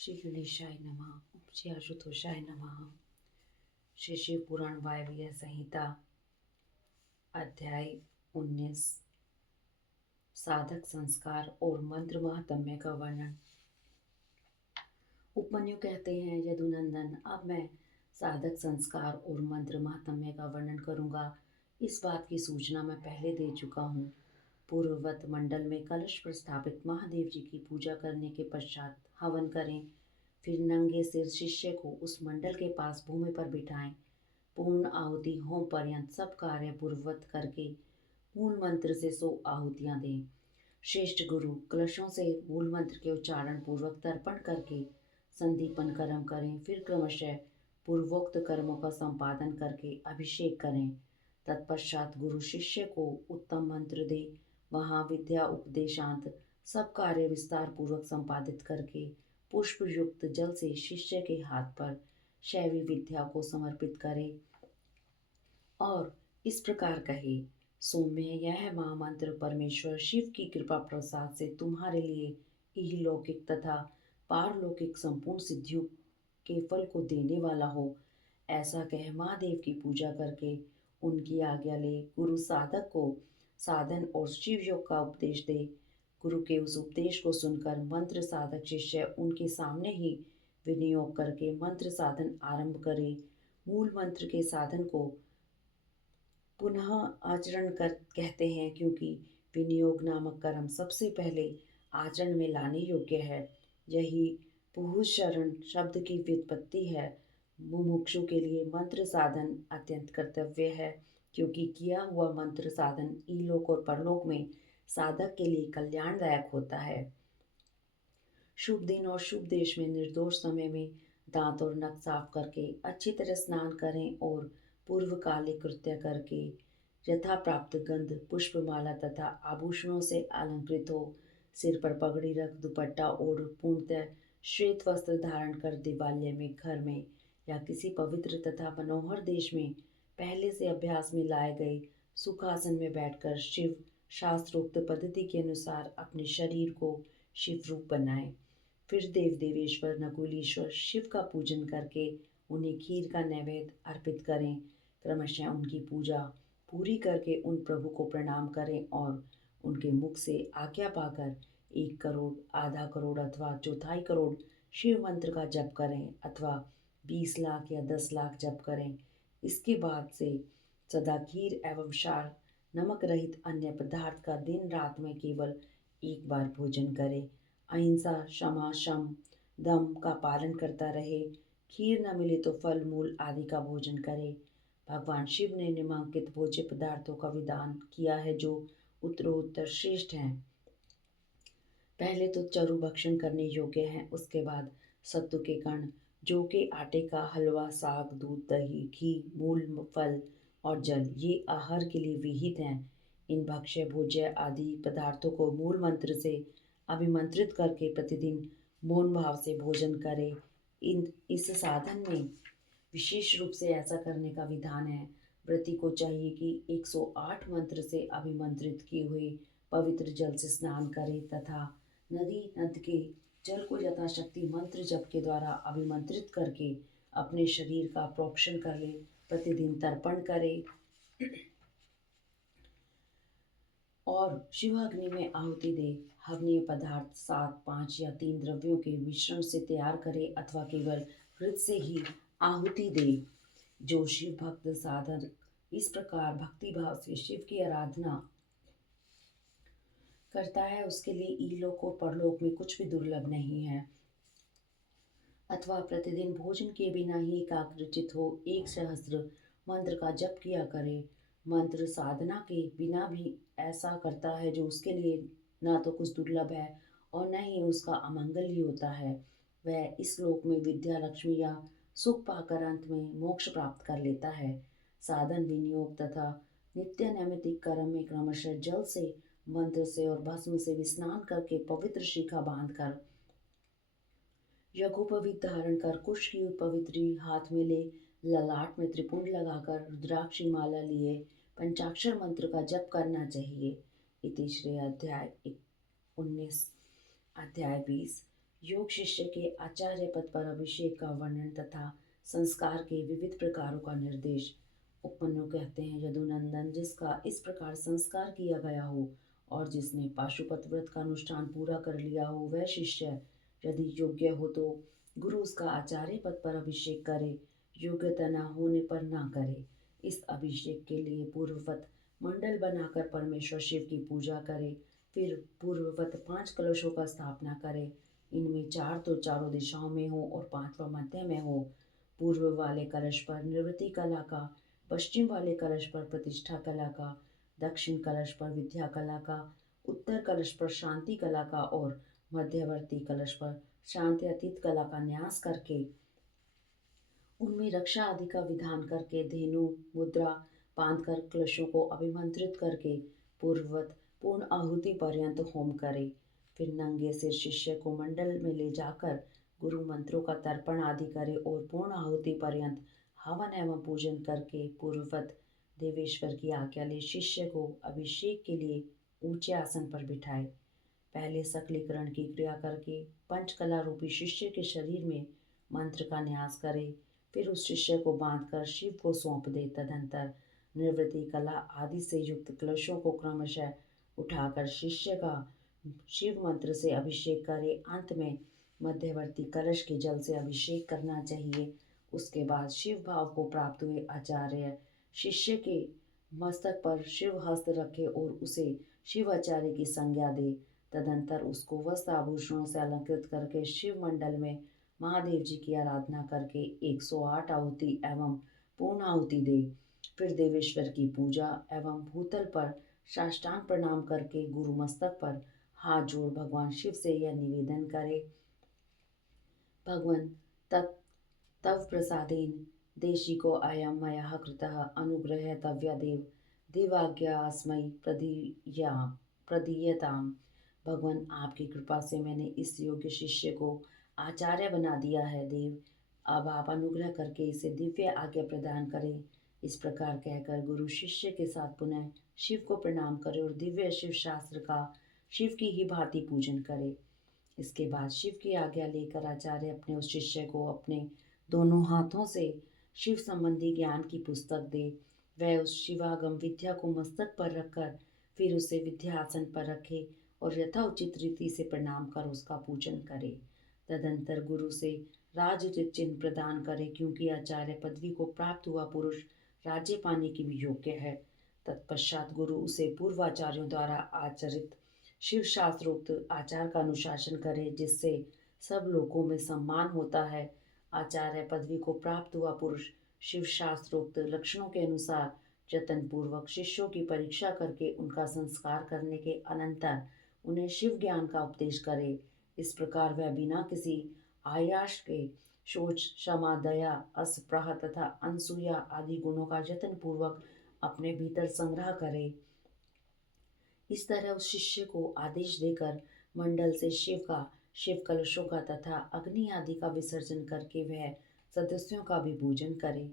श्री गणेशाय नमः। श्री आशुतोषाय नमः। श्री शिव पुराण वायव्य संहिता अध्याय 19 साधक संस्कार और मंत्र महात्म्य का वर्णन। उपमन्यु कहते हैं, यदुनंदन, अब मैं साधक संस्कार और मंत्र महात्म्य का वर्णन करूंगा। इस बात की सूचना मैं पहले दे चुका हूँ। पूर्ववत मंडल में कलश पर स्थापित महादेव जी की पूजा करने के पश्चात हवन करें। फिर नंगे सिर शिष्य को उस मंडल के पास भूमि पर बिठाएं। पूर्ण आहुति होम पर्यंत सब कार्य पूर्ववत करके मूल मंत्र से 100 आहुतियां दें। श्रेष्ठ गुरु कलशों से मूल मंत्र के उच्चारण पूर्वक तर्पण करके संदीपन कर्म करें। फिर क्रमशः पूर्वोक्त कर्मों का संपादन करके अभिषेक करें। तत्पश्चात गुरु शिष्य को उत्तम मंत्र दे। वहाँ विद्या उपदेशांत सब कार्य विस्तार पूर्वक संपादित करके पुष्प युक्त जल से शिष्य के हाथ पर शैवी विद्या को समर्पित करे और इस प्रकार कहे, सौम्य, यह महामंत्र परमेश्वर शिव की कृपा प्रसाद से तुम्हारे लिए इहलौकिक तथा पारलौकिक संपूर्ण सिद्धियों के फल को देने वाला हो। ऐसा कह महादेव की पूजा करके उनकी आज्ञा ले गुरु साधक को साधन और शिव योग का उपदेश दे। गुरु के उस उपदेश को सुनकर मंत्र साधक शिष्य उनके सामने ही विनियोग करके मंत्र साधन आरंभ करे। मूल मंत्र के साधन को पुनः आचरण कर कहते हैं, क्योंकि विनियोग नामक कर्म सबसे पहले आचरण में लाने योग्य है। यही पुहुशरण शब्द की व्युत्पत्ति है। मुमुक्षु के लिए मंत्र साधन अत्यंत कर्तव्य है, क्योंकि किया हुआ मंत्र साधन इलोक और परलोक में साधक के लिए कल्याणदायक होता है। शुभ दिन और शुभ देश में निर्दोष समय में दांत और नख साफ करके अच्छी तरह स्नान करें और पूर्वकालिक कृत्य करके यथा प्राप्त गंध पुष्पमाला तथा आभूषणों से अलंकृत हो। सिर पर पगड़ी रख दुपट्टा ओढ़ पूर्णतः श्वेत वस्त्र धारण कर दिवालय में, घर में या किसी पवित्र तथा मनोहर देश में पहले से अभ्यास में लाए गए सुखासन में बैठकर शिव शास्त्रोक्त पद्धति के अनुसार अपने शरीर को शिव रूप बनाएं। फिर देव देवेश्वर नकुलीश्वर शिव का पूजन करके उन्हें खीर का नैवेद्य अर्पित करें। क्रमशः उनकी पूजा पूरी करके उन प्रभु को प्रणाम करें और उनके मुख से आज्ञा पाकर 1 करोड़, आधा करोड़ अथवा चौथाई करोड़ शिव मंत्र का जप करें अथवा 20 लाख या 10 लाख जप करें। इसके बाद से सदा खीर एवं क्षार नमक रहित अन्य पदार्थ का दिन रात में केवल 1 बार भोजन करें। अहिंसा, क्षमा, शम, दम का पालन करता रहे। खीर न मिले तो फल मूल आदि का भोजन करे। भगवान शिव ने निम्नलिखित भोज्य पदार्थों का विधान किया है जो उत्तरोत्तर श्रेष्ठ हैं। पहले तो चरु भक्षण करने योग्य हैं, उसके बाद सत्तू के कण, जौ के आटे का हलवा, साग, दूध, दही, घी, मूल फल और जल, ये आहार के लिए विहित हैं। इन भक्ष्य भोज्य आदि पदार्थों को मूल मंत्र से अभिमंत्रित करके प्रतिदिन मौन भाव से भोजन करें। इस साधन में विशेष रूप से ऐसा करने का विधान है। व्रती को चाहिए कि 108 मंत्र से अभिमंत्रित किए हुए पवित्र जल से स्नान करे तथा नदी नद के जल को यथाशक्ति मंत्र जप के द्वारा अभिमंत्रित करके अपने शरीर का प्रोक्षण कर ले। प्रतिदिन तर्पण करे और शिव अग्नि में आहुति दे। हवनीय पदार्थ 7, 5 या 3 द्रव्यों के मिश्रण से तैयार करे अथवा केवल घृत से ही आहुति दे। जो शिव भक्त साधक इस प्रकार भक्ति भाव से शिव की आराधना करता है, उसके लिए इलोक और परलोक में कुछ भी दुर्लभ नहीं है। अथवा प्रतिदिन भोजन के बिना ही एकाग्रचित हो 1 सहस्त्र मंत्र का जप किया करे। मंत्र साधना के बिना भी ऐसा करता है जो उसके लिए ना तो कुछ दुर्लभ है और न ही उसका अमंगल ही होता है। वह इस लोक में विद्या लक्ष्मी या सुख पाकर अंत में मोक्ष प्राप्त कर लेता है। साधन विनियोग तथा नित्य नैमित्तिक कर्म में क्रमशः जल से, मंत्र से और भस्म से विस्नान करके पवित्र शिखा बांधकर यज्ञोपवीत धारण कर कुश की पवित्री हाथ में ले, ललाट में त्रिपुंड लगाकर रुद्राक्षी माला लिए पंचाक्षर मंत्र का जप करना चाहिए। इति श्री अध्याय 19 अध्याय 20 योग शिष्य के आचार्य पद पर अभिषेक का वर्णन तथा संस्कार के विविध प्रकारों का निर्देश। उपमन्यु कहते हैं, यदुनंदन, जिसका इस प्रकार संस्कार किया गया हो और जिसने पाशुपत व्रत का अनुष्ठान पूरा कर लिया हो, वह शिष्य यदि योग्य हो तो गुरु उसका आचार्य पद पर अभिषेक करे, योग्यता न होने पर ना करे। इस अभिषेक के लिए पूर्ववत मंडल बनाकर परमेश्वर शिव की पूजा करे, फिर पूर्ववत 5 कलशों का स्थापना करे। इनमें 4 तो चारों दिशाओं में हो और 5वां मध्य में हो। पूर्व वाले कलश पर निवृत्ति कला का, पश्चिम वाले कलश पर प्रतिष्ठा कला का, दक्षिण कलश पर विद्या कला का, उत्तर कलश पर शांति कला का और मध्यवर्ती कलश पर शांति अतीत कला का न्यास करके उनमें रक्षा आदि का विधान करके धेनु मुद्रा बांधकर कलशों को अभिमंत्रित करके पूर्ववत पूर्ण आहुति पर्यंत होम करे। फिर नंगे सिर शिष्य को मंडल में ले जाकर गुरु मंत्रों का तर्पण आदि करे और पूर्ण आहुति पर्यंत हवन एवं पूजन करके पूर्ववत देवेश्वर की आज्ञा ले शिष्य को अभिषेक के लिए ऊंचे आसन पर बिठाए। पहले सकलीकरण की क्रिया करके पंचकला रूपी शिष्य के शरीर में मंत्र का न्यास करे, फिर उस शिष्य को बांधकर शिव को सौंप दे। तदंतर निवृत्ति कला आदि से युक्त कलशों को क्रमशः उठाकर शिष्य का शिव मंत्र से अभिषेक करे। अंत में मध्यवर्ती कलश के जल से अभिषेक करना चाहिए। उसके बाद शिव भाव को प्राप्त हुए आचार्य शिष्य के मस्तक पर शिव हस्त रखे और उसे शिव आचार्य की संज्ञा दे। तदंतर उसको वस्त्र आभूषणों से अलंकृत करके शिव मंडल में महादेव जी की आराधना करके 108 आहुति एवं पूर्ण आहुति दे। फिर देवेश्वर की पूजा एवं भूतल पर साष्टांग प्रणाम करके गुरु मस्तक पर हाथ जोड़ भगवान शिव से यह निवेदन करे, भगवन् तव प्रसादेन देशिको अयं मया कृतः अनुग्रह तव्यदेव देवाज्ञास्मै प्रदीयताम्। भगवान, आपकी कृपा से मैंने इस योग्य शिष्य को आचार्य बना दिया है। देव, अब आप अनुग्रह करके इसे दिव्य आज्ञा प्रदान करें। इस प्रकार कहकर गुरु शिष्य के साथ पुनः शिव को प्रणाम करे और दिव्य शिव शास्त्र का शिव की ही भांति पूजन करे। इसके बाद शिव की आज्ञा लेकर आचार्य अपने उस शिष्य को अपने दोनों हाथों से शिव संबंधी ज्ञान की पुस्तक दे। वह उस शिवागम विद्या को मस्तक पर रखकर फिर उसे विद्यासन पर रखे और यथोचित रीति से प्रणाम कर उसका पूजन करे। तदंतर गुरु से राजोचित चिन्ह प्रदान करे, क्योंकि आचार्य पदवी को प्राप्त हुआ पुरुष राज्य पाने की भी योग्य है। तत्पश्चात गुरु उसे पूर्वाचार्यों द्वारा आचरित शिव शास्त्रोक्त आचार का अनुशासन करे, जिससे सब लोगों में सम्मान होता है। आचार्य पदवी को प्राप्त हुआ पुरुष शिव शास्त्रोक्त लक्षणों के अनुसार जतन पूर्वक शिष्यों की परीक्षा करके उनका संस्कार करने के अनंतर उन्हें शिव ज्ञान का उपदेश करे। इस प्रकार वह बिना किसी आयास के शोच, क्षमा, दया, अस्पृह तथा अनसूया आदि गुणों का जतन पूर्वक अपने भीतर संग्रह करे। इस तरह उस शिष्य को आदेश देकर मंडल से शिव कलशों का तथा अग्नि आदि का विसर्जन करके वह सदस्यों का भी पूजन करे।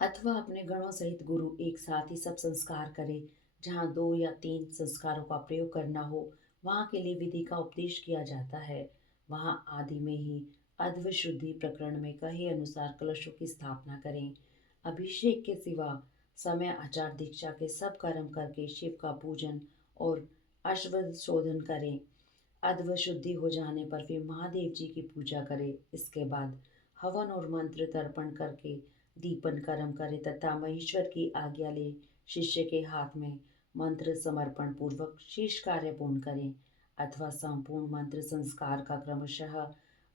अथवा अपने गणों सहित गुरु एक साथ ही सब संस्कार करे। जहाँ 2 या 3 संस्कारों का प्रयोग करना हो, वहाँ के लिए विधि का उपदेश किया जाता है। वहाँ आदि में ही अद्वशुद्धि प्रकरण में कहे अनुसार कलशों की स्थापना करें। अभिषेक के सिवा समय आचार दीक्षा के सब कर्म करके शिव का पूजन और अश्वत्थ शोधन करें। अद्वशुद्धि हो जाने पर फिर महादेव जी की पूजा करें। इसके बाद हवन और मंत्र तर्पण करके दीपन कर्म करे तथा महेश्वर की आज्ञा ले शिष्य के हाथ में मंत्र समर्पण पूर्वक शेष कार्य पूर्ण करें, अथवा संपूर्ण मंत्र संस्कार का क्रमशः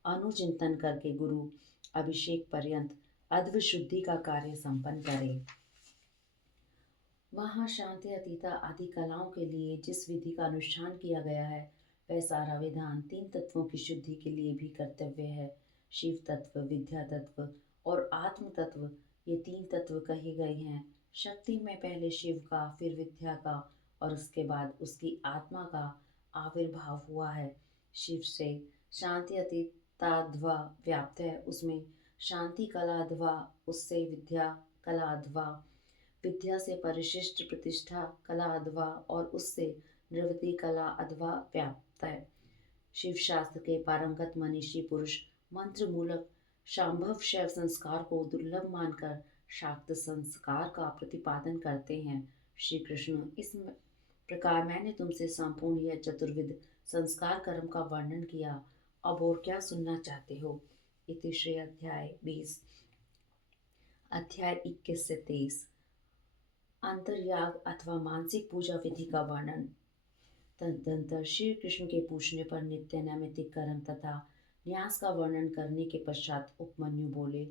अनुचिंतन करके गुरु अभिषेक पर्यंत अद्वशुद्धि का कार्य संपन्न करें। वहाँ शांति अतीता आदि कलाओं के लिए जिस विधि का अनुष्ठान किया गया है, वह सारा विधान 3 तत्वों की शुद्धि के लिए भी कर्तव्य है। शिव तत्व, विद्या तत्व और आत्म तत्व, ये 3 तत्व कहे गए हैं। शक्ति में पहले शिव का, फिर विद्या का और उसके बाद उसकी आत्मा का आविर्भाव हुआ है। शिव से शांति अतीताध्वा व्याप्त है, उसमें शांति कला अध्वा, उससे विद्या कला अध्वा, विद्या से परिशिष्ट प्रतिष्ठा कला अध्वा और उससे निवृत्ति कला अध्वा व्याप्त है। शिव शास्त्र के पारंगत मनीषी पुरुष मंत्र मूलक शांभव शैव संस्कार को दुर्लभ मानकर शाक्त संस्कार का प्रतिपादन करते हैं। श्री कृष्ण, इस प्रकार मैंने तुमसे संपूर्ण यह चतुर्विध संस्कार कर्म का वर्णन किया। अब और क्या सुनना चाहते हो? इति श्री अध्याय 20। अध्याय 21 से 23। अंतर्याग अथवा मानसिक पूजा विधि का वर्णन। तदनंतर श्री कृष्ण के पूछने पर नित्य नैमित्तिक कर्म तथा न्यास का वर्णन करने के पश्चात उपमन्यु बोले,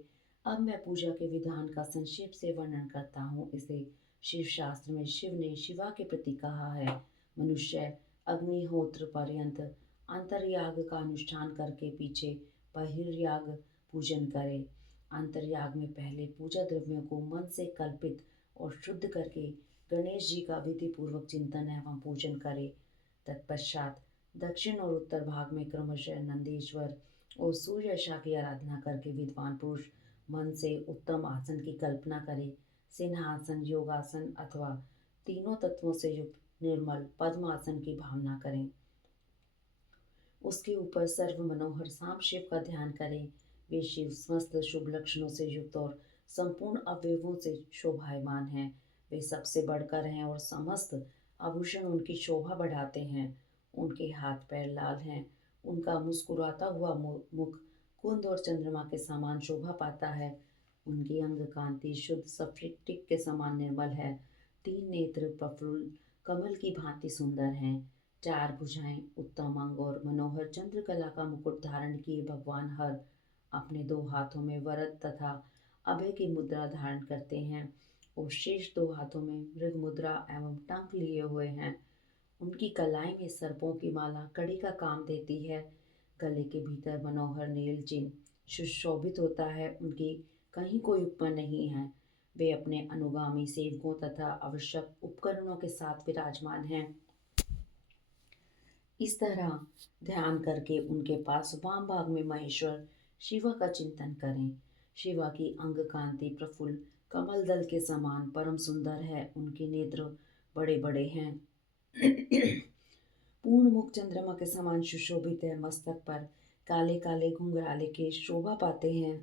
अब मैं पूजा के विधान का संक्षेप से वर्णन करता हूँ। इसे शिव शास्त्र में शिव ने शिवा के प्रति कहा है। मनुष्य अग्निहोत्र पर्यंत अंतर्याग का अनुष्ठान करके पीछे बहिर्याग पूजन करे। अंतर्याग में पहले पूजा द्रव्यों को मन से कल्पित और शुद्ध करके गणेश जी का विधि पूर्वक चिंतन एवं पूजन करे। तत्पश्चात दक्षिण और उत्तर भाग में क्रमशः नंदीश्वर और सूर्यशा की आराधना करके विद्वान पुरुष मन से उत्तम आसन की कल्पना करे। सिंहासन, योगासन अथवा तीनों तत्वों से युक्त निर्मल पद्मासन की भावना करें। उसके ऊपर सर्व मनोहर सांब शिव का ध्यान करें। वे शिव समस्त शुभ लक्षणों से युक्त और संपूर्ण अवयवों से शोभायमान हैं। वे सबसे बढ़कर हैं और समस्त आभूषण उनकी शोभा बढ़ाते हैं। उनके हाथ पैर लाल हैं। उनका मुस्कुराता हुआ मुख कुंद और चंद्रमा के समान शोभा पाता है। उनकी अंग कांति शुद्ध स्फटिक के समान निर्मल है। 3 नेत्र प्रफुल्ल कमल की भांति सुंदर हैं। 4 भुजाएं, उत्तम अंग और मनोहर चंद्रकला का मुकुट धारण किए भगवान हर अपने 2 हाथों में वरद तथा अभय की मुद्रा धारण करते हैं और शेष 2 हाथों में मृग मुद्रा एवं टंक लिए हुए हैं। उनकी कलाई में सर्पों की माला कड़ी का काम देती है। गले के भीतर मनोहर नील चिन्ह सुशोभित होता है। उनकी कहीं कोई उपमा नहीं है। वे अपने अनुगामी सेवकों तथा आवश्यक उपकरणों के साथ विराजमान हैं। इस तरह ध्यान करके उनके पास वाम भाग में महेश्वर शिवा का चिंतन करें। शिवा की अंग कांति प्रफुल्ल कमल दल के समान परम सुंदर है। उनके नेत्र बड़े बड़े हैं। पूर्ण मुख चंद्रमा के समान सुशोभित है। मस्तक पर काले काले घुंघराले के शोभा पाते हैं।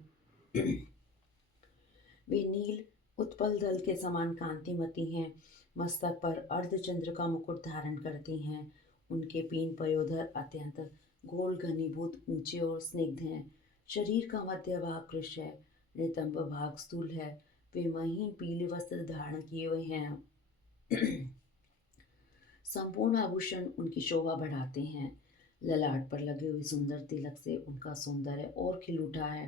वे नील उत्पल दल के समान कांतिमती हैं। मस्तक पर अर्धचंद्र का मुकुट धारण करती हैं। उनके पीन पयोधर अत्यंत गोल घनीभूत ऊंचे और स्निग्ध हैं। शरीर का मध्य भाग कृश है। नितंब भाग स्थूल है। वे महीन पीले वस्त्र धारण किए हुए हैं। संपूर्ण आभूषण उनकी शोभा बढ़ाते हैं। ललाट पर लगे हुए सुंदर तिलक से उनका सौंदर्य और खिल उठा है।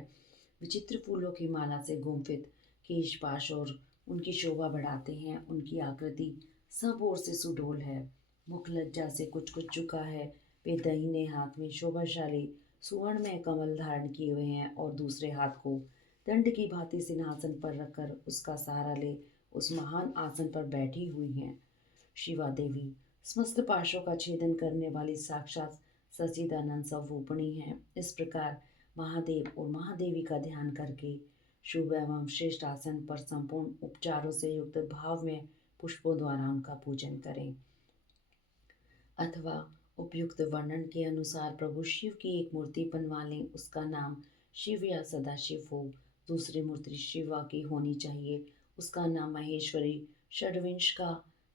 विचित्र फूलों की माला से गुंफित केश पाश और उनकी शोभा बढ़ाते हैं। उनकी आकृति सब ओर से सुडोल है। मुख लज्जा से कुछ कुछ झुका है। वे दाहिने हाथ में शोभाशाली सुवर्ण में कमल धारण किए हुए हैं और दूसरे हाथ को दंड की भांति सिंहासन पर रखकर उसका सहारा ले उस महान आसन पर बैठी हुई हैं। शिवा देवी समस्त पाशों का छेदन करने वाली साक्षात सच्चिदानंद स्वरूपिणी हैं। इस प्रकार महादेव और महादेवी का ध्यान करके शुभ एवं श्रेष्ठ आसन पर संपूर्ण उपचारों से युक्त भाव में पुष्पों द्वारा उनका पूजन करें। अथवा उपयुक्त वर्णन के अनुसार प्रभु शिव की एक मूर्ति बनवा लें। उसका नाम शिव या सदाशिव हो। दूसरी मूर्ति शिवा की होनी चाहिए। उसका नाम महेश्वरी, षड्विंश का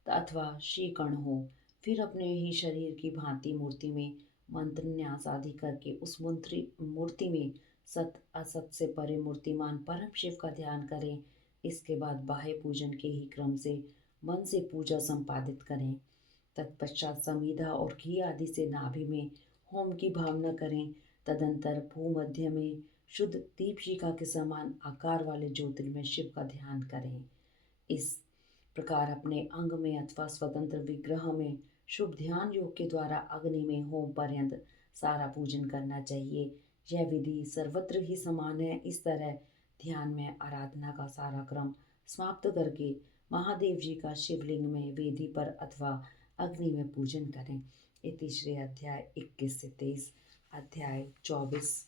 अथवा श्रीकर्ण हो। फिर अपने ही शरीर की भांति मूर्ति में मंत्र न्यास आदि करके उस मूर्ति में सत असत से परे मूर्तिमान परम शिव का ध्यान करें। इसके बाद बाह्य पूजन के ही क्रम से मन से पूजा संपादित करें। तत्पश्चात समीधा और घी आदि से नाभि में होम की भावना करें। तदंतर भूमध्य में शुद्ध दीपशिखा के समान आकार वाले ज्योतिर्मय शिव का ध्यान करें। इस प्रकार अपने अंग में अथवा स्वतंत्र विग्रह में शुभ ध्यान योग के द्वारा अग्नि में होम पर्यंत सारा पूजन करना चाहिए। यह विधि सर्वत्र ही समान है। इस तरह ध्यान में आराधना का सारा क्रम समाप्त करके महादेव जी का शिवलिंग में वेदी पर अथवा अग्नि में पूजन करें। इति श्री अध्याय 21 से 23। अध्याय 24।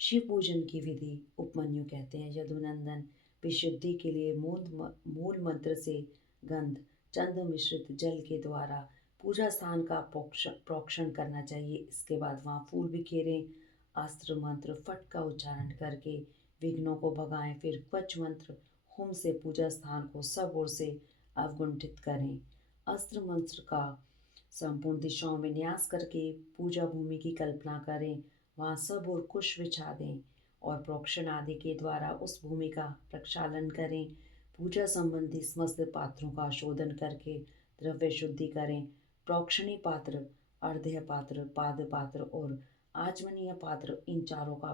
शिव पूजन की विधि। उपमन्यु कहते हैं, यदुनंदन, विशुद्धि के लिए मूल मंत्र से गंध चंद मिश्रित जल के द्वारा पूजा स्थान का प्रोक्षण करना चाहिए। इसके बाद वहाँ फूल बिखेरें, अस्त्र मंत्र फट का उच्चारण करके विघ्नों को भगाएं। फिर क्वच मंत्र होम से पूजा स्थान को सब ओर से अवगुंठित करें। अस्त्र मंत्र का संपूर्ण दिशाओं में न्यास करके पूजा भूमि की कल्पना करें। वहाँ सब ओर कुश बिछा दें और प्रोक्षण आदि के द्वारा उस भूमि का प्रक्षालन करें। पूजा संबंधी समस्त पात्रों का शोधन करके द्रव्य शुद्धि करें। प्रोक्षणी पात्र, अर्ध्य पात्र, पाद पात्र और आचमनीय पात्र, इन चारों का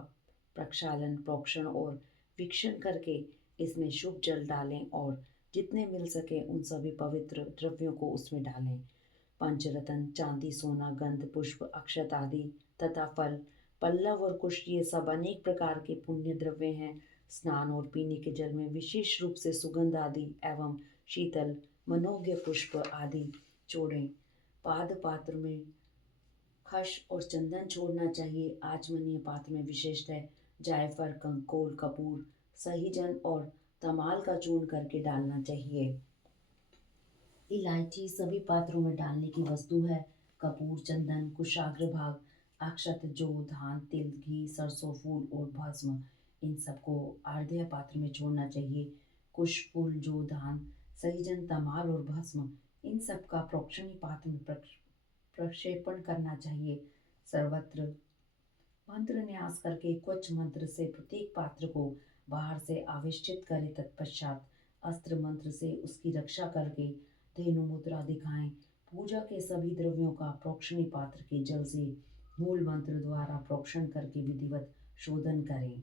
प्रक्षालन, प्रोक्षण और वीक्षण करके इसमें शुभ जल डालें और जितने मिल सके उन सभी पवित्र द्रव्यों को उसमें डालें। पंचरत्न, चांदी, सोना, गंध, पुष्प, अक्षत आदि तथा फल, पल्लव और कुश, ये सब अनेक प्रकार के पुण्य द्रव्य हैं। स्नान और पीने के जल में विशेष रूप से सुगंध आदि एवं शीतल मनोज्ञ पुष्प आदि छोड़ें। पाद पात्र में खश और चंदन छोड़ना चाहिए। आचमनीय पात्र में विशेषतः जायफल, कंकोल, कपूर, सहीजन और तमाल का चूर्ण करके डालना चाहिए। इलायची सभी पात्रों में डालने की वस्तु है। कपूर, चंदन, कुशाग्र भाग, अक्षत, जौ, धान, तिल, घी, सरसों फूल और भस्म, इन सबको आर्ध्य पात्र में छोड़ना चाहिए। कुश, फूल, जौ, धान, सहीजन, तमाल और भस्म, इन सब का प्रोक्षणी पात्र में प्रक्षेपण करना चाहिए। सर्वत्र मंत्र न्यास करके क्वच मंत्र से प्रत्येक पात्र को बाहर से आविष्टित करें। तत्पश्चात अस्त्र मंत्र से उसकी रक्षा करके धेनु मुद्रा दिखाएं। पूजा के सभी द्रव्यों का प्रोक्षणी पात्र के जल से मूल मंत्र द्वारा प्रोक्षण करके विधिवत शोधन करें।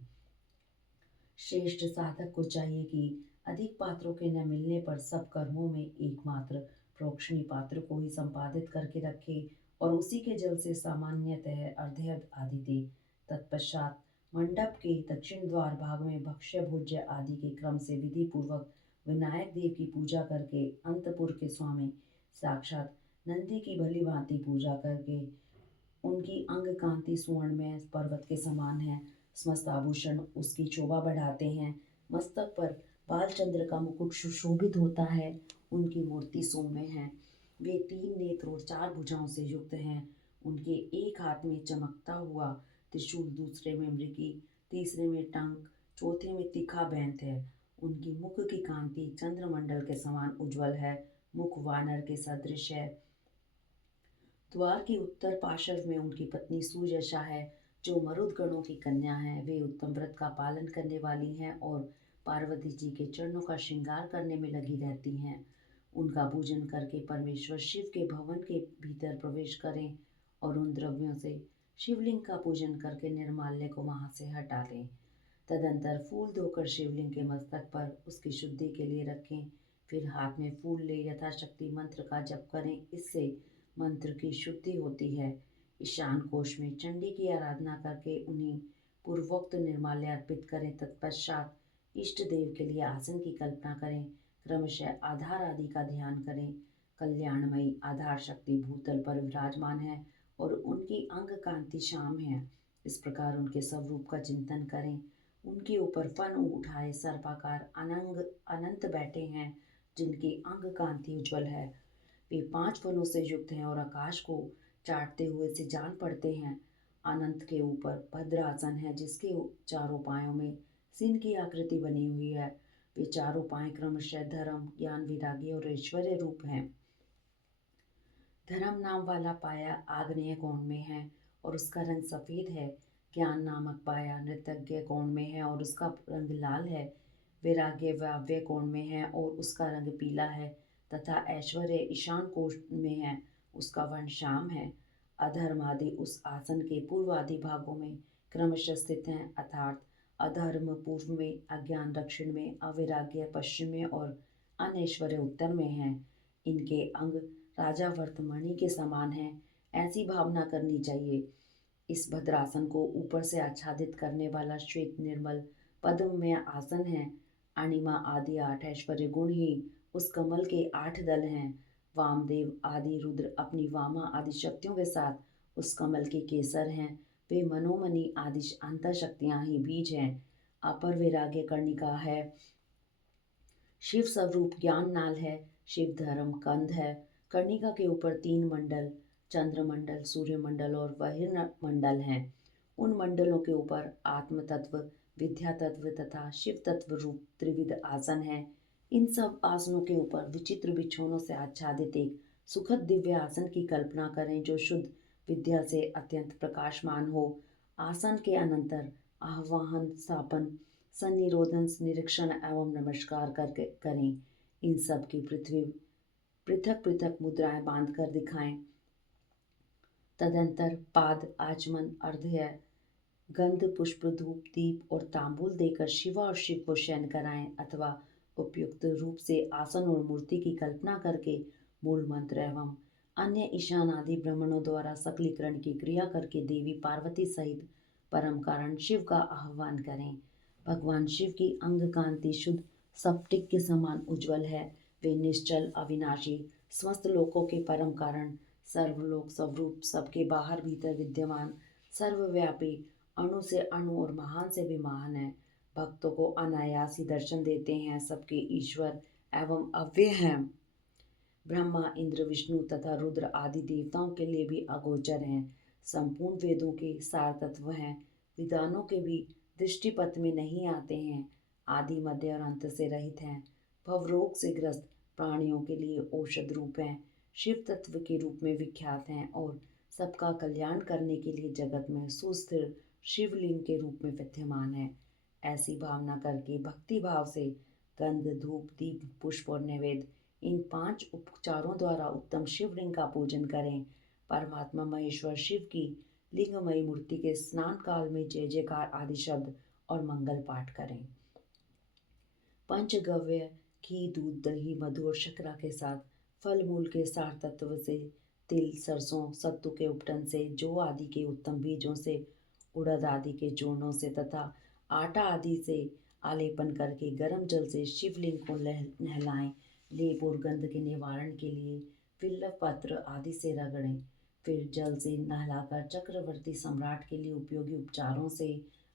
श्रेष्ठ साधक को चाहिए कि अधिक पात्रों के न मिलने पर सब कर्मों में एकमात्र प्रोक्षणी पात्र को ही संपादित करके रखे और उसी के जल से सामान्यतः अर्घ्य आदि दे। तत्पश्चात मंडप के दक्षिण द्वार भाग में भक्ष्य भोज्य आदि के क्रम से विधि पूर्वक विनायक देव की पूजा करके अंतपुर के स्वामी साक्षात नंदी की भली भांति पूजा करके उनकी अंग कांति सुवर्ण में पर्वत के समान है। समस्त आभूषण उसकी शोभा बढ़ाते हैं। मस्तक पर बालचंद्र का मुकुट सुशोभित होता है। उनकी मूर्ति सौम्य है। वे 3 नेत्र और 4 भुजाओं से युक्त हैं। उनके एक हाथ में चमकता हुआ त्रिशूल, दूसरे में मृगी, तीसरे में टंक, चौथे में तीखा बैंत है। उनकी मुख की कांति चंद्रमंडल के समान उज्ज्वल है। मुख वानर के सदृश है। द्वार के उत्तर पार्श्व में उनकी पत्नी सुयशा है, जो मरुद गणों की कन्या है। वे उत्तम व्रत का पालन करने वाली हैं और पार्वती जी के चरणों का श्रृंगार करने में लगी रहती हैं। उनका पूजन करके परमेश्वर शिव के भवन के भीतर प्रवेश करें और उन द्रव्यों से शिवलिंग का पूजन करके निर्माल्य को वहां से हटा लें। तदंतर फूल धोकर शिवलिंग के मस्तक पर उसकी शुद्धि के लिए रखें। फिर हाथ में फूल ले यथाशक्ति मंत्र का जप करें। इससे मंत्र की शुद्धि होती है। ईशान कोश में चंडी की आराधना करके उन्हें पूर्वोक्त निर्माल्य अर्पित करें। तत्पश्चात इष्ट देव के लिए आसन की कल्पना करें। क्रमशः आधार आदि का ध्यान करें। कल्याणमयी आधार शक्ति भूतल पर विराजमान है और उनकी अंग कांति श्याम है। इस प्रकार उनके स्वरूप का चिंतन करें। उनके ऊपर फन उठाए सर्पाकार अनंत बैठे हैं, जिनकी अंग कांति उज्ज्वल है। वे 5 फनों से युक्त हैं और आकाश को चाटते हुए से जान पड़ते हैं। अनंत के ऊपर भद्रासन है, जिसके चारों पायों में सिंह की आकृति बनी हुई है। वे चारों पाए क्रमशः धर्म, ज्ञान, वैराग्य और ऐश्वर्य रूप हैं। धर्म नाम वाला पाया आग्नेय कोण में है और उसका रंग सफेद है। ज्ञान नामक पाया नृतज्ञ कोण में है और उसका रंग लाल है। वैराग्य वायव्य कोण में है और उसका रंग पीला है तथा ऐश्वर्य ईशान कोश में है, उसका वर्ण श्याम है। अधर्म आदि उस आसन के पूर्व आदि भागों में क्रमशः स्थित हैं, अर्थात अधर्म पूर्व में, अज्ञान दक्षिण में, अवैराग्य पश्चिम में और अनैश्वर्य उत्तर में है। इनके अंग राजा वर्तमणि के समान है, ऐसी भावना करनी चाहिए। इस भद्रासन को ऊपर से आच्छादित करने वाला श्वेत निर्मल पद्ममय आसन है। अणिमा आदि 8 ऐश्वर्य गुण ही उस कमल के 8 दल हैं। वामदेव आदि रुद्र अपनी वामा आदि शक्तियों के साथ उस कमल के केसर हैं। वे मनोमणि आदि अंतःशक्तियां ही बीज हैं। अपर वैराग्य कर्णिका है। शिव स्वरूप ज्ञान नाल है। शिव धर्म कंद है। कर्णिका के ऊपर 3 मंडल, चंद्रमंडल, सूर्यमंडल और वहिर्न मंडल हैं। उन मंडलों के ऊपर आत्म तत्व, विद्या तत्व तथा शिव तत्व रूप त्रिविध आसन हैं। इन सब आसनों के ऊपर विचित्र बिछौनों से आच्छादित एक सुखद दिव्य आसन की कल्पना करें जो शुद्ध विद्या से अत्यंत प्रकाशमान हो। आसन के अनंतर आह्वान, स्थापन, संनिरोधन, निरीक्षण एवं नमस्कार करके करें। इन सब की पृथ्वी पृथक पृथक मुद्राएं बांध कर दिखाएं। तदंतर पाद, आचमन, अर्घ्य, गंध, पुष्प, धूप, दीप और तांबूल देकर शिवा और शिव को शयन कराएं अथवा उपयुक्त रूप से आसन और मूर्ति की कल्पना करके मूल मंत्र एवं अन्य ईशान आदि ब्राह्मणों द्वारा सकलीकरण की क्रिया करके देवी पार्वती सहित परम कारण शिव का आह्वान करें। भगवान शिव की अंग कांति शुद्ध स्फटिक के समान उज्जवल है। वे निश्चल, अविनाशी, समस्त लोकों के परम कारण, सर्वलोक स्वरूप, सबके बाहर भीतर विद्यमान, सर्वव्यापी, अणु से अणु और महान से भी महान है। भक्तों को अनायास ही दर्शन देते हैं, सबके ईश्वर एवं अव्यय हैं। ब्रह्मा, इंद्र, विष्णु तथा रुद्र आदि देवताओं के लिए भी अगोचर हैं। संपूर्ण वेदों के सार तत्व हैं। विधानों के भी दृष्टिपथ में नहीं आते हैं। आदि, मध्य और अंत से रहित हैं। भवरोग से ग्रस्त प्राणियों के लिए औषध रूप हैं। शिव तत्व के रूप में विख्यात हैं और सबका कल्याण करने के लिए जगत में सुस्थिर शिवलिंग के रूप में विद्यमान है। ऐसी भावना करके भक्ति भाव से गंध, धूप, दीप, पुष्प और नैवेद्य इन 5 उपचारों द्वारा उत्तम शिवलिंग का पूजन करें। परमात्मा महेश्वर शिव की लिंगमयी मूर्ति के स्नान काल में जय जयकार आदि शब्द और मंगल पाठ करें। पंचगव्य, घी, दूध, दही, मधु और शर्करा के साथ फल मूल के सार तत्व से, तिल, सरसों, सत्तू के उपटन से, जौ आदि के उत्तम बीजों से, उड़द आदि के चूर्णों से तथा आटा आदि से आलेपन करके गर्म जल से शिवलिंग को नहलाएं। लेप और गंध के निवारण के लिए विल्लव पत्र आदि से रगड़ें। फिर जल से नहलाकर चक्रवर्ती सम्राट के लिए उपयोगी उपचारों से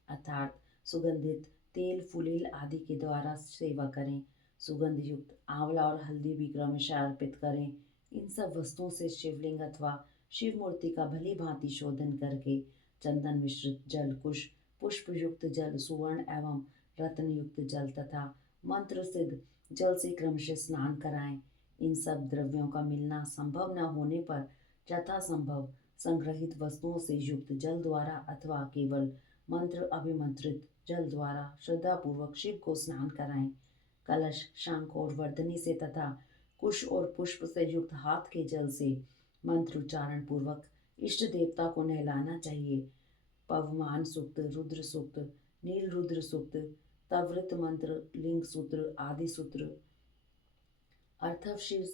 अर्थात सुगंधित तेल, फुलेल आदि के द्वारा सेवा करें। सुगंध युक्त आंवला और हल्दी भी क्रमशः अर्पित करें। इन सब वस्तुओं से शिवलिंग अथवा शिव मूर्ति का भली भांति शोधन करके चंदन मिश्रित जल, कुश, पुष्प युक्त जल, सुवर्ण एवं रत्न युक्त जल तथा मंत्र सिद्ध जल से क्रमशः स्नान कराएं। इन सब द्रव्यों का मिलना संभव न होने पर यथा संभव संग्रहित वस्तुओं से युक्त जल द्वारा अथवा केवल मंत्र अभिमंत्रित जल द्वारा श्रद्धापूर्वक शिव को स्नान कराएं। कलश, शंख और वर्धनी से तथा कुश और पुष्प से युक्त हाथ के जल से मंत्रोच्चारण पूर्वक इष्ट देवता को नहलाना चाहिए। पवमान सूक्त, रुद्र सूक्त, नील रुद्र सूक्त, तवृत मंत्र, लिंग सूत्र आदि सूत्र, अर्थवशीर,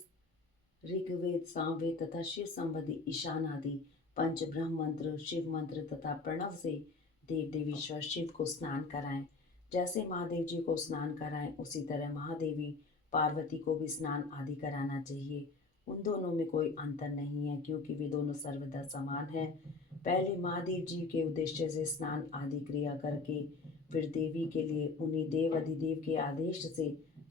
ऋग्वेद, सामवेद तथा शिव संबंधी ईशान आदि पंच ब्रह्म मंत्र, शिव मंत्र तथा प्रणव से देव देवीश्वर शिव को स्नान कराएं। जैसे महादेव जी को स्नान कराएं उसी तरह महादेवी पार्वती को भी स्नान आदि कराना चाहिए। उन दोनों में कोई अंतर नहीं है क्योंकि वे दोनों सर्वदा समान हैं। पहले महादेव जी के उद्देश्य से स्नान आदि क्रिया करके फिर देवी के लिए उन्हीं देव अधिदेव के आदेश से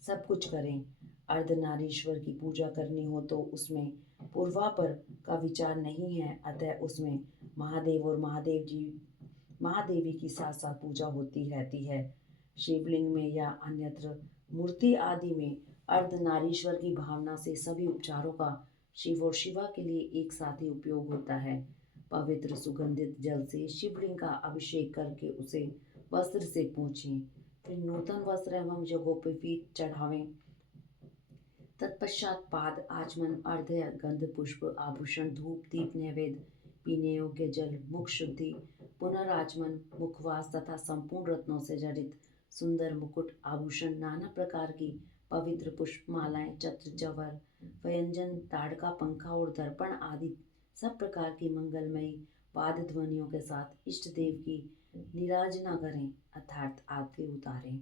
सब कुछ करें। अर्धनारीश्वर की पूजा करनी हो तो उसमें पूर्वापर का विचार नहीं है, अतः उसमें महादेव और महादेवी की साथ साथ पूजा होती रहती है। शिवलिंग में या अन्यत्र मूर्ति आदि में अर्धनारीश्वर की भावना से सभी उपचारों का शिव और शिवा के लिए एक साथ ही उपयोग होता है। पवित्र सुगंधित जल से शिवलिंग का अभिषेक करके उसे वस्त्र से पोंछें। फिर नूतन वस्त्र एवं यज्ञोपवीत चढ़ावें। तत्पश्चात पाद, आचमन, अर्घ्य, गंध, पुष्प, आभूषण, धूप, दीप, नैवेद्य, पीने योग्य जल, मुख शुद्धि, पुनराचमन, मुखवास तथा संपूर्ण रत्नों से जड़ित सुंदर मुकुट, आभूषण, नाना प्रकार की पवित्र पुष्पमालाएं, छत्र, जवर, व्यंजन, ताड़का, पंखा और दर्पण आदि सब प्रकार की मंगलमयी वाद्य ध्वनियों के साथ इष्ट देव की निराजना करें अर्थात आरती उतारें।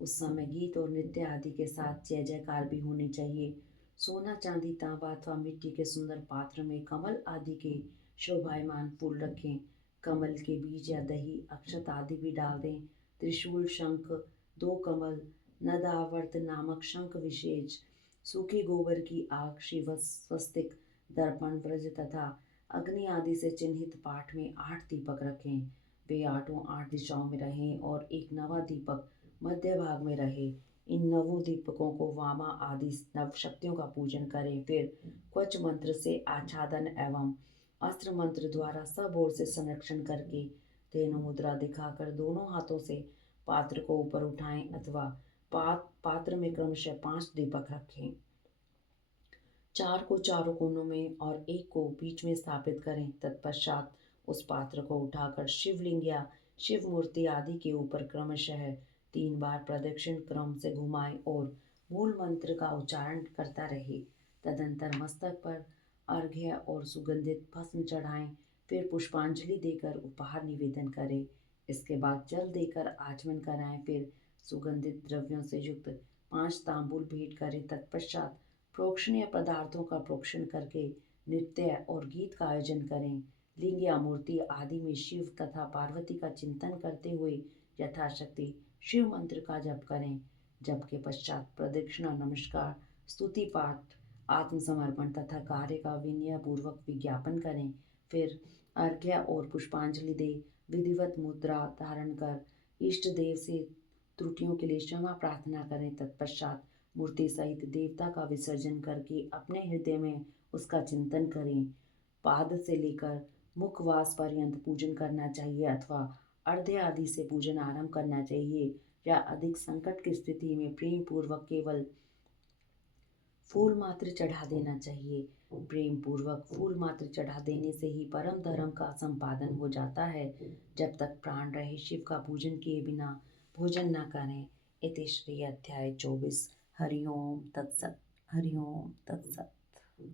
उस समय गीत और नृत्य आदि के साथ जय जयकार भी होनी चाहिए। सोना, चांदी, तांबा अथवा मिट्टी के सुंदर पात्र में कमल आदि के शोभायमान फूल रखें। कमल के बीज या दही, अक्षत आदि भी डाल दें। त्रिशूल, शंख, 2 कमल, नदावर्त नामक शंख विशेष, सूखी गोबर की आग, शिव स्वस्तिक, दर्पण, व्रज तथा अग्नि आदि से चिन्हित पाठ में 8 दीपक रखें। वे आठों 8 दिशाओं में रहें और एक नवा दीपक मध्य भाग में रहे। इन नवों दीपकों को वामा आदि नव शक्तियों का पूजन करें। फिर क्वच मंत्र से आच्छादन एवं अस्त्र मंत्र द्वारा सब ओर से संरक्षण करके धेनु मुद्रा दिखाकर दोनों हाथों से पात्र को ऊपर उठाएं अथवा पात्र में क्रमशः 5 दीपक रखें। 4 को चारों कोनों में और एक को बीच में स्थापित करें। तत्पश्चात उस पात्र को उठाकर शिवलिंग या शिव मूर्ति आदि के ऊपर क्रमशः 3 बार प्रदक्षिण क्रम से घुमाएं और मूल मंत्र का उच्चारण करता रहे। तदंतर मस्तक पर अर्घ्य और सुगंधित भस्म चढ़ाएं। फिर पुष्पांजलि देकर उपहार निवेदन करें। इसके बाद जल देकर आचमन कराएं। फिर सुगंधित द्रव्यों से युक्त 5 तांबूल भेंट करें। तत्पश्चात प्रोक्षणीय पदार्थों का प्रोक्षण करके नृत्य और गीत का आयोजन करें। लिंग या मूर्ति आदि में शिव तथा पार्वती का चिंतन करते हुए यथाशक्ति शिव मंत्र का जप करें। जप के पश्चात प्रदक्षिणा, नमस्कार, स्तुति पाठ, आत्मसमर्पण तथा कार्य का विनय पूर्वक विज्ञापन करें। फिर अर्घ्य और पुष्पांजलि दे विधिवत मुद्रा धारण कर इष्ट देव से त्रुटियों के लिए क्षमा प्रार्थना करें। तत्पश्चात मूर्ति सहित देवता का विसर्जन करके अपने हृदय में उसका चिंतन करें। पाद से लेकर मुखवास पर्यंत पूजन करना चाहिए अथवा अर्घ्य आदि से पूजन आरंभ करना चाहिए, या अधिक संकट की स्थिति में प्रेम पूर्वक केवल फूल मात्र चढ़ा देना चाहिए। प्रेम पूर्वक फूल मात्र चढ़ा देने से ही परम धर्म का संपादन हो जाता है। जब तक प्राण रहे शिव का पूजन किए बिना भोजन न करें। इति श्री अध्याय 24। हरि ओम तत्सत। हरि ओम तत्सत।